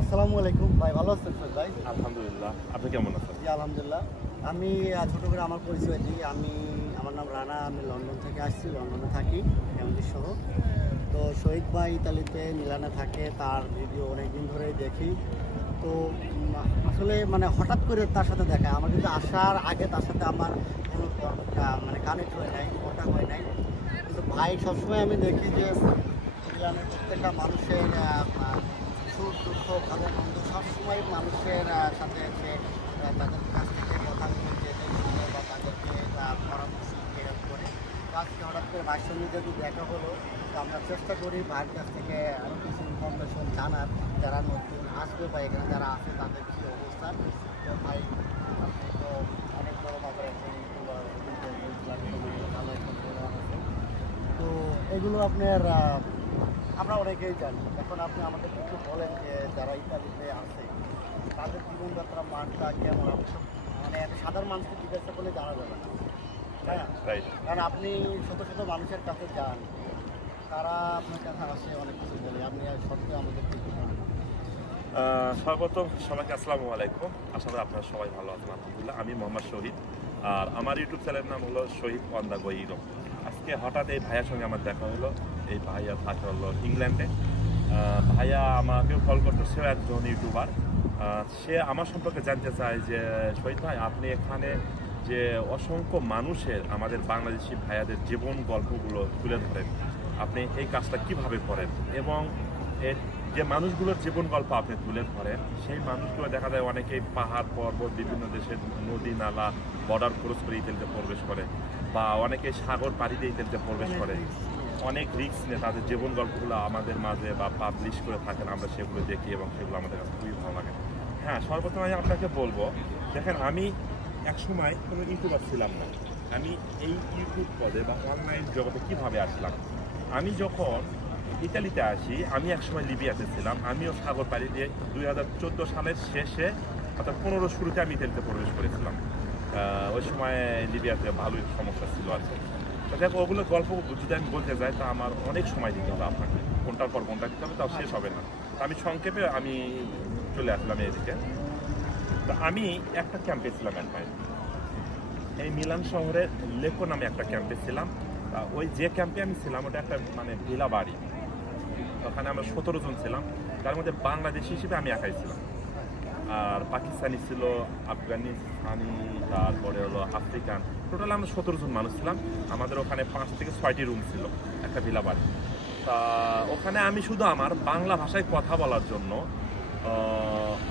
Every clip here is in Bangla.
আসসালামু আলাইকুম ভাই, ভালো আছেন স্যার? ভাই আলহামদুলিল্লাহ, আপনি কেমন আছেন? জি আলহামদুলিল্লাহ। আমি ছোট করে আমার পরিচয় দিই। আমার নাম রানা, আমি লন্ডন থেকে আসছি, লন্ডনে থাকি ফ্যামিলির সহ। তো শহীদ ভাই ইতালিতে মিলানে থাকে, তার ভিডিও অনেকদিন ধরেই দেখি। তো আসলে হঠাৎ করে তার সাথে দেখা, আমার কিন্তু আসার আগে তার সাথে আমার কোনো কানেক্ট হয় নাই, কন্ট্যাক্ট হয় নাই। কিন্তু ভাই সবসময় আমি দেখি যে মিলানের প্রত্যেকটা মানুষের সুখ দুঃখ ভালো মন্দ সবসময় মানুষের সাথে সে তাদের কাছ থেকে কথাগুলো জেনে শুনে বা তাদেরকে পরামর্শ হেল্প করে। তো আজকে হঠাৎ করে ভাইয়ের সঙ্গে যদি দেখা হলো, তো আমরা চেষ্টা করি ভাইয়ের কাছ থেকে আরও কিছু ইনফরমেশন জানার, যারা নতুন আসবে বা এখানে যারা আছে তাদের কী অবস্থা। তো ভাই আপনি তো অনেক বড় মাপের একজন ভালো একজন আছে। তো এগুলো আপনার আমরা অনেকেই জানি। এখন আপনি আমাদের একটু বলেন যে যারা ইতালিতে আছে তাদের জীবনযাত্রা মানটা কেমন? একটা সাধারণ মানুষকে জিজ্ঞাসা করলে জানা যাবে না, তাই না? কারণ আপনি শত শত মানুষের কাছে যান, তারা আপনার কাছে আসে, অনেক কিছু বলে, আপনি সত্যি আমাদেরকে সর্বপ্রথম সবাইকে আসসালামু আলাইকুম। আশা করি আপনারা সবাই ভালো আছেন। আলহামদুলিল্লাহ, আমি মোহাম্মদ শহীদ, আর আমার ইউটিউব চ্যানেলের নাম হলো শহীদ অন দ্য গো ইউরোপ। আজকে হঠাৎ এই ভাইয়ার সঙ্গে আমার দেখা হলো। এই ভাইয়া থাকে হলো ইংল্যান্ডে। ভাইয়া আমাকেও কল করতো, সেও একজন ইউটিউবার। সে আমার সম্পর্কে জানতে চায় যে শহীদ ভাই, আপনি এখানে যে অসংখ্য মানুষের, আমাদের বাংলাদেশি ভাইয়াদের জীবন গল্পগুলো তুলে ধরেন, আপনি এই কাজটা কিভাবে করেন, এবং এর যে মানুষগুলোর জীবন গল্প আপনি তুলে ধরেন, সেই মানুষগুলো দেখা যায় অনেকেই পাহাড় পর্বত, বিভিন্ন দেশের নদী নালা, বর্ডার ক্রস করে ইতালিতে প্রবেশ করে, বা অনেকে সাগর পাড়ি দিয়ে ইতালিতে প্রবেশ করে, অনেক রিস্ক নিয়ে তাদের জীবন গল্পগুলো আমাদের মাঝে বা পাবলিশ করে থাকেন। আমরা সেগুলো দেখি এবং সেগুলো আমাদের কাছে খুবই ভালো লাগে। হ্যাঁ, সর্বপ্রথম আমি আপনাকে বলবো, দেখেন আমি একসময় কোনো ইউটিউবার ছিলাম না। আমি এই ইউটিউব পদে বা অনলাইন জগতে কিভাবে আসলাম? আমি যখন ইতালিতে আসি, আমি একসময় লিবিয়াতে ছিলাম। আমিও সাগর পাড়ি দিয়ে 2014 সালের শেষে, অর্থাৎ 15 শুরুতে আমি ইতালিতে প্রবেশ করেছিলাম। ওই সময় লিবিয়াতে ভালোই সমস্যা ছিল আর কি। তো দেখো, ওগুলো গল্প যদি আমি বলতে যাই তা আমার অনেক সময় দিতে হবে আপনাকে, কোনটার পর কোনটা দিতে হবে, তাও শেষ হবে না। আমি সংক্ষেপে চলে আসলাম এদিকে। তো আমি একটা ক্যাম্পে ছিলাম একবার, এই মিলান শহরের লেকো নামে একটা ক্যাম্পে ছিলাম। ওই যে ক্যাম্পে আমি ছিলাম ওটা একটা ভিলা বাড়ি। ওখানে আমরা 17 জন ছিলাম, তার মধ্যে বাংলাদেশি হিসেবে আমি একাই ছিলাম, আর পাকিস্তানি ছিল, আফগানিস্তানি, তারপরে হলো আফ্রিকান। টোটাল আমরা 17 জন মানুষ ছিলাম। আমাদের ওখানে 5 থেকে 6টি রুম ছিল, একটা ভিলা বাড়ি। তা ওখানে আমি শুধু আমার বাংলা ভাষায় কথা বলার জন্য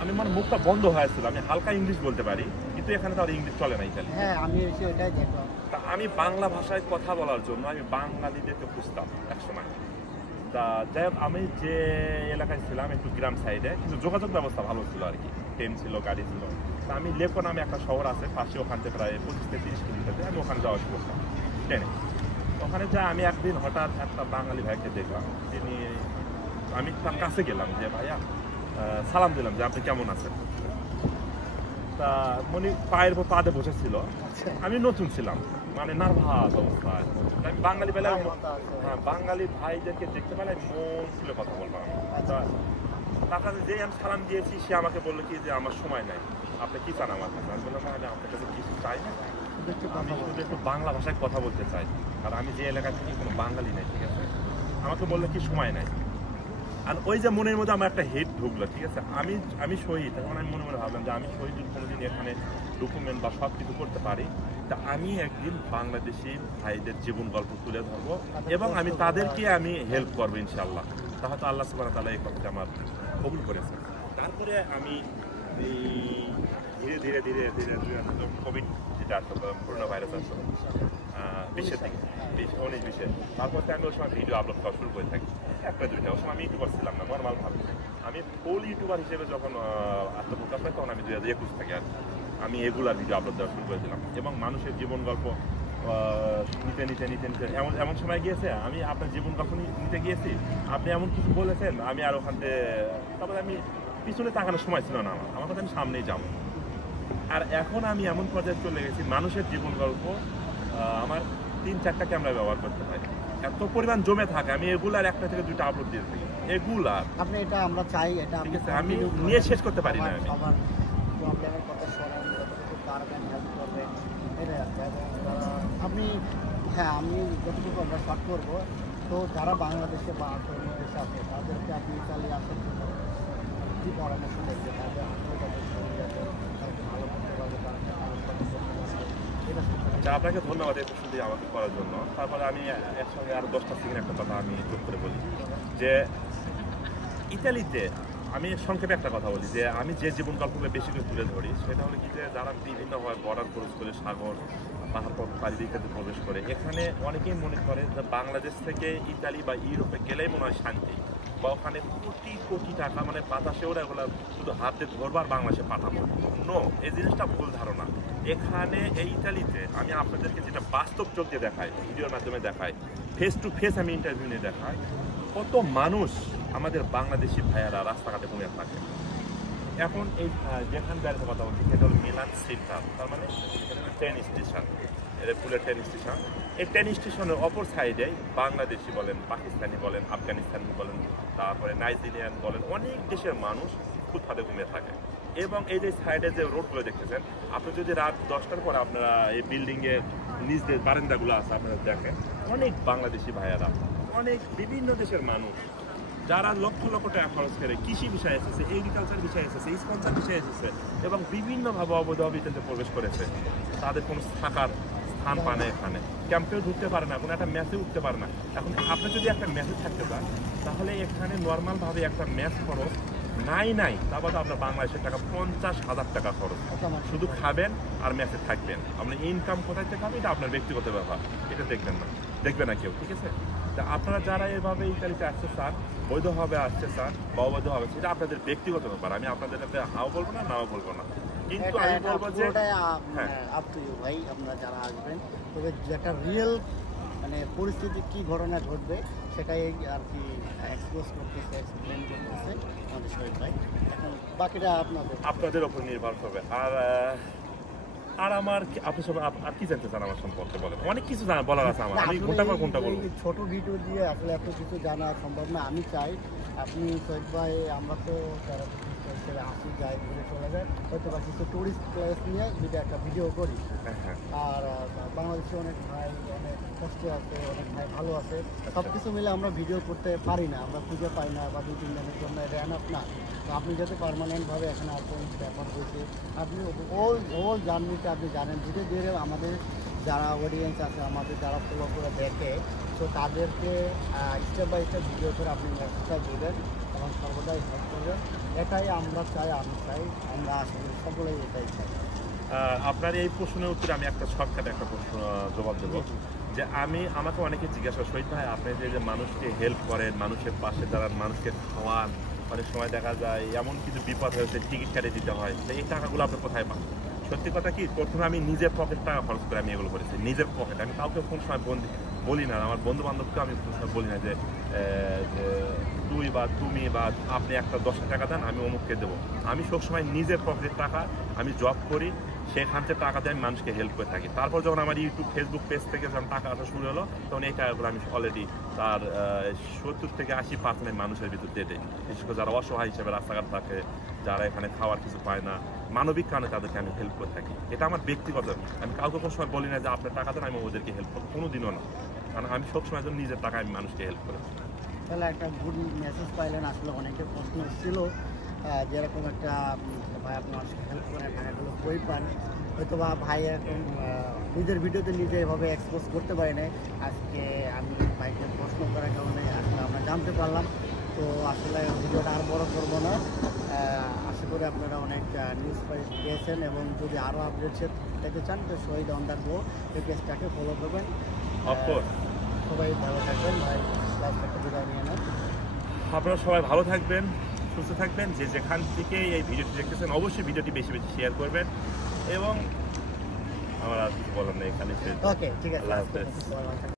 আমি মুখটা বন্ধ হয়েছিল। আমি হালকা ইংলিশ বলতে পারি, কিন্তু এখানে তো আর ইংলিশ চলে না ইতালি। হ্যাঁ, আমি এসে এটাই দেখলাম। তা আমি বাংলা ভাষায় কথা বলার জন্য আমি বাঙালিদেরকে খুঁজতাম একসময়। তা যাই হোক, আমি যে এলাকায় ছিলাম একটু গ্রাম সাইডে, কিন্তু যোগাযোগ ব্যবস্থা ভালো ছিল আর কি, ট্রেন ছিল, গাড়ি ছিল। তা আমি লেকো নামে একটা শহর আছে পাশে, ওখান থেকে প্রায় 25 থেকে 30 কিলোমিটার, আমি ওখানে যাওয়া শুরু করতাম ট্রেনে। ওখানে যা আমি একদিন হঠাৎ একটা বাঙালি ভাইকে দেখলাম। তিনি, আমি তার কাছে গেলাম যে ভাইয়া, সালাম দিলাম যে আপনি কেমন আছেন। তা মনে পায়ের পর পাদে বসেছিল। আমি নতুন ছিলাম, নার্ভাস অবস্থায়। আমি বাঙালি পেলে, হ্যাঁ, বাঙালি ভাইদেরকে দেখতে পেলে মন খুলে কথা বলবো। তার কাছে যেই আমি সালাম দিয়েছি, সে আমাকে বললো কি যে আমার সময় নাই, আপনি কি চান আমার কাছে? আমি বললাম আমি আপনার কাছে কিছু চাই না, আমি শুধু একটু বাংলা ভাষায় কথা বলতে চাই, আর আমি যে এলাকা থেকে কোনো বাঙালি নেই, ঠিক আছে? আমাকে বললো কি সময় নাই। আর ওই যে মনের মধ্যে আমার একটা হেড ঢুকলো, ঠিক আছে? আমি শহীদ, এখন আমি মনে মনে ভাবলাম যে আমি শহীদ কোনোদিন এখানে ডকুমেন্ট বা সব কিছু করতে পারি, তা আমি একদিন বাংলাদেশি ভাইদের জীবন গল্প তুলে ধরবো এবং আমি তাদেরকে আমি হেল্প করবো ইনশাল্লাহ। তাহলে আল্লাহ সুবহানাহু ওয়া তাআলা এই কথাটা আমার কবুল করেছে। তারপরে আমি ধীরে ধীরে ধীরে ধীরে কোভিড যেটা আসলো, করোনা ভাইরাস আসলো বিশ্বের থেকে 19-20-এ, তারপর আমি ওই সময় ভিডিও আপলোড করা শুরু করে থাকি, একটা দুইটা। ওই সময় আমি ইউটিউবার ছিলাম না, নর্মাল ভাবে। আমি ফুল ইউটিউবার হিসেবে যখন আত্মপ্রকাশ পাই, তখন আমি 2021 থেকে আর আমি এগুলার ভিডিও আপলোড দেওয়া শুরু করেছিলাম, এবং মানুষের জীবন গল্প নিতে নিতে নিতে নিতে এমন সময় গিয়েছে, আমি আপনার জীবন গল্প নিতে গিয়েছি, আপনি এমন কিছু বলেছেন, আমি আর ওখান থেকে, তারপরে আমি পিছনে তাকানোর সময় ছিল না আমার কথা, আমি সামনেই যাবো। আর এখন আমি এমন পর্যায়ে চলে গেছি, মানুষের জীবন গল্প আমার 3-4টা ক্যামেরা ব্যবহার করতে হয়, এত পরিমাণ জমে থাকে, আমি এগুলার 1 থেকে 2টা আপলোড দিয়ে থাকি। এগুলার আপনি এটা আমরা চাই, এটা ঠিক আছে, আমি নিয়ে শেষ করতে পারি না। আমি সবার প্রবলেমের কথা শোনেন, যতটুকু পারবেন হেল্প করবেন, এটাই আর কি। এবং আপনি, হ্যাঁ, আমি যতটুকু আমরা শর্ট করবো, তো যারা বাংলাদেশে বা অন্য দেশে আছে তাদেরকে আপনি ইতালি আসার জন্য কী পরামর্শ দেবেন? তাদের আসলে তাদের শরীর যাতে তাদেরকে ভালো করতে পারবে, তারা ভালো করতে পারবে, এটা আচ্ছা, আপনাকে ধন্যবাদ এই প্রশ্নটি আমাকে করার জন্য। তারপরে আমি একসঙ্গে আরো 10টা সেকেন্ড একটা কথা আমি যোগ করে বলি যে ইতালিতে আমি সংক্ষেপে একটা কথা বলি যে আমি যে জীবন গল্পগুলো বেশি করে তুলে ধরি সেটা হলো কি যে যারা বিভিন্নভাবে বর্ডার ক্রস করে সাগর পাহাড় পথ পাড়ি দিয়ে ইত্যাদি প্রবেশ করে, এখানে অনেকেই মনে করে যে বাংলাদেশ থেকে ইতালি বা ইউরোপে গেলেই মনে হয় শান্তি, বা ওখানে কোটি কোটি টাকা মানে বাতাসে ওরা এগুলো শুধু হাতে ধরবো আর বাংলাদেশে পাঠাবো। নো, এই জিনিসটা ভুল ধারণা। এখানে এই ইতালিতে আমি আপনাদেরকে যেটা বাস্তব চোখ দিয়ে দেখাই, ভিডিওর মাধ্যমে দেখাই, ফেস টু ফেস আমি ইন্টারভিউ নিয়ে দেখাই, কত মানুষ আমাদের বাংলাদেশি ভাইয়ারা রাস্তাঘাটে ঘুমিয়ে থাকে। এখন এই যেখান গাড়িতে কথা বলছি সেটা হলো মিলান সেন্টার, তার মানে ট্রেন স্টেশন, এটা ফুলের ট্রেন স্টেশন। এই ট্রেন স্টেশনের অপর সাইডে বাংলাদেশি বলেন, পাকিস্তানি বলেন, আফগানিস্তানি বলেন, তারপরে নাইজেরিয়ান বলেন, অনেক দেশের মানুষ ফুটপাতে ঘুমিয়ে থাকে। এবং এই যে সাইডে যে রোডগুলো দেখতেছেন, আপনি যদি রাত 10টার পরে আপনারা এই বিল্ডিংয়ের নিচ যে বারান্দাগুলো আছে আপনারা দেখেন, অনেক বাংলাদেশি ভাইয়ারা, অনেক বিভিন্ন দেশের মানুষ যারা লক্ষ লক্ষ টাকা খরচ করে কৃষি বিষয়ে এসেছে, এগ্রিকালচার বিষয়ে এসেছে, স্পন্সার বিষয়ে এসেছে এবং বিভিন্নভাবে অবৈধভাবে ইতালিতে প্রবেশ করেছে। তাদের কোনো থাকার স্থান পায় না, এখানে ক্যাম্পেও ঢুকতে পারে না, কোনো একটা ম্যাচে উঠতে পারে না। এখন আপনি যদি একটা ম্যাচে থাকতে চান তাহলে এখানে নর্মালভাবে একটা ম্যাচ খরচ নাই তা বাদে আপনার বাংলাদেশের টাকা 50,000 টাকা খরচ, শুধু খাবেন আর ম্যাচে থাকবেন। আপনার ইনকাম কোথায় থেকে হবে এটা আপনার ব্যক্তিগত ব্যাপার, এটা দেখবে না কেউ, ঠিক আছে? তা আপনারা যারা এভাবে ইতালিতে আসতে চান, বৈধভাবে আসতে চান বা অবৈধভাবে, সেটা আপনাদের ব্যক্তিগত ব্যাপার। আমি আপনাদের কাছে হাও বলবো না, নাও বলবো না, কিন্তু আমি বলবো যে আপ টু ইউ ভাই, আপনারা যারা আসবেন, তবে যেটা রিয়েল মানে পরিস্থিতি কী ঘটনা ঘটবে সেটাই আর কি এক্সপ্লোজ করতেছে, এক্সপ্লেন করতেছে আমাদের শহীদ ভাই। এখন বাকিটা আপনাদের ওপর নির্ভর করবে। আর আমার আপনি সব আর কি জানতে চান আমার সম্পর্কে বলেন? অনেক কিছু বলার আছে আমার, আমি কোনটা বলবো। ছোট ভিডিও দিয়ে আসলে এত কিছু জানা সম্ভব না। আমি চাই আপনি শহীদ ভাই, আমরা তো যারা আসি যাই ঘুরে চলে যায়, হয়তো বা কিছু টুরিস্ট প্লেস নিয়ে যদি একটা ভিডিও করি। আর বাংলাদেশে অনেক ভাই অনেক কষ্ট আছে, অনেক ভাই ভালো আছে, সব কিছু মিলে আমরা ভিডিও করতে পারি না, আমরা খুঁজে পাই না, বা 2-3 দিনের জন্য এটা এনাফ না। তো আপনি যাতে পার্মানেন্টভাবে এখানে আসবেন, ব্যাপার হয়েছে আপনি ওল জার্নিটা আপনি জানেন। ধীরে ধীরে আমাদের যারা অডিয়েন্স আছে, আমাদের যারা ফলো করে দেখে, তো তাদেরকে স্টেপ বাই স্টেপ ভিডিও করে আপনি মেসেজটা দেবেন এবং সর্বদাই হেল্প করবেন। এটাই আমরা চাই, আমরা আসলে সকলেই এটাই চাই। আপনার এই প্রশ্নের উত্তরে আমি একটা শর্টকাটে একটা প্রশ্ন জবাব দেবো যে আমাকে অনেকে জিজ্ঞাসা করে, শহীদ ভাই আপনি যে মানুষকে হেল্প করেন, মানুষের পাশে দাঁড়ান, মানুষকে খাওয়ান, অনেক সময় দেখা যায় এমন কিছু বিপদ হয়েছে টিকিট কেটে দিতে হয়, তো এই টাকাগুলো আপনি কোথায় পান? সত্যি কথা কি, প্রথমে আমি নিজের পকেট টাকা খরচ করে আমি এগুলো করেছি, নিজের পকেট। আমি কাউকে কোন সময় বলি না, আমার বন্ধু বান্ধবকে আমি বলি না যে তুই বা তুমি বা আপনি একটা 10 টাকা দেন আমি অমুককে দেবো। আমি সবসময় নিজের পকেটের টাকা, আমি জব করি, সেখান থেকে টাকা দিয়ে আমি মানুষকে হেল্প করে থাকি। তারপর যখন আমার ইউটিউব ফেসবুক পেজ থেকে যখন টাকা আসা শুরু হলো, তখন এই টাকাগুলো আমি অলরেডি তার 70 থেকে 80% মানুষের ভিতর দিয়ে দিই। বিশেষ করে যারা অসহায় হিসেবে রাস্তাঘাট থাকে, যারা এখানে খাওয়ার কিছু পায় না, মানবিক কারণে তাদেরকে আমি হেল্প করে থাকি। এটা আমার ব্যক্তিগত, আমি কাউকে কোনো সময় বলি না যে আপনার টাকা দেন আমি ওদেরকে হেল্প করবো, কোনো দিনও না। কারণ আমি সবসময় জন্য নিজের টাকা আমি মানুষকে হেল্প করি। তাহলে একটা গুড মেসেজ পাইলেন। আসলে অনেকের প্রশ্ন ছিল যেরকম একটা ভাই আপনি মানুষকে হেল্প করেন, টাকাগুলো কই পান, হয়তো বা ভাই এখন নিজের ভিডিওতে নিজে এভাবে এক্সপোজ করতে পারি নাই। আজকে আমি ভাইকে প্রশ্ন করার কারণে আসলে আমরা জানতে পারলাম। তো আসলে ভিডিওটা আর বড় করবো না, আশা করি আপনারা অনেক নিউজ পেয়েছেন এবং যদি আরও আপডেট পেতে চান তো শহীদ অন্ডার গো এই পেজটাকে ফলো করবেন। সবাই ভালো থাকবেন ভাই, বিদায় নিয়ে নেন। আপনারা সবাই ভালো থাকবেন, সুস্থ থাকবেন। যে যেখান থেকে এই ভিডিওটি দেখতেছেন অবশ্যই ভিডিওটি বেশি বেশি শেয়ার করবেন এবং আমার আর কিছু বলার নেই, এখানে ওকে ঠিক আছে। আল্লাহ হাফেজ।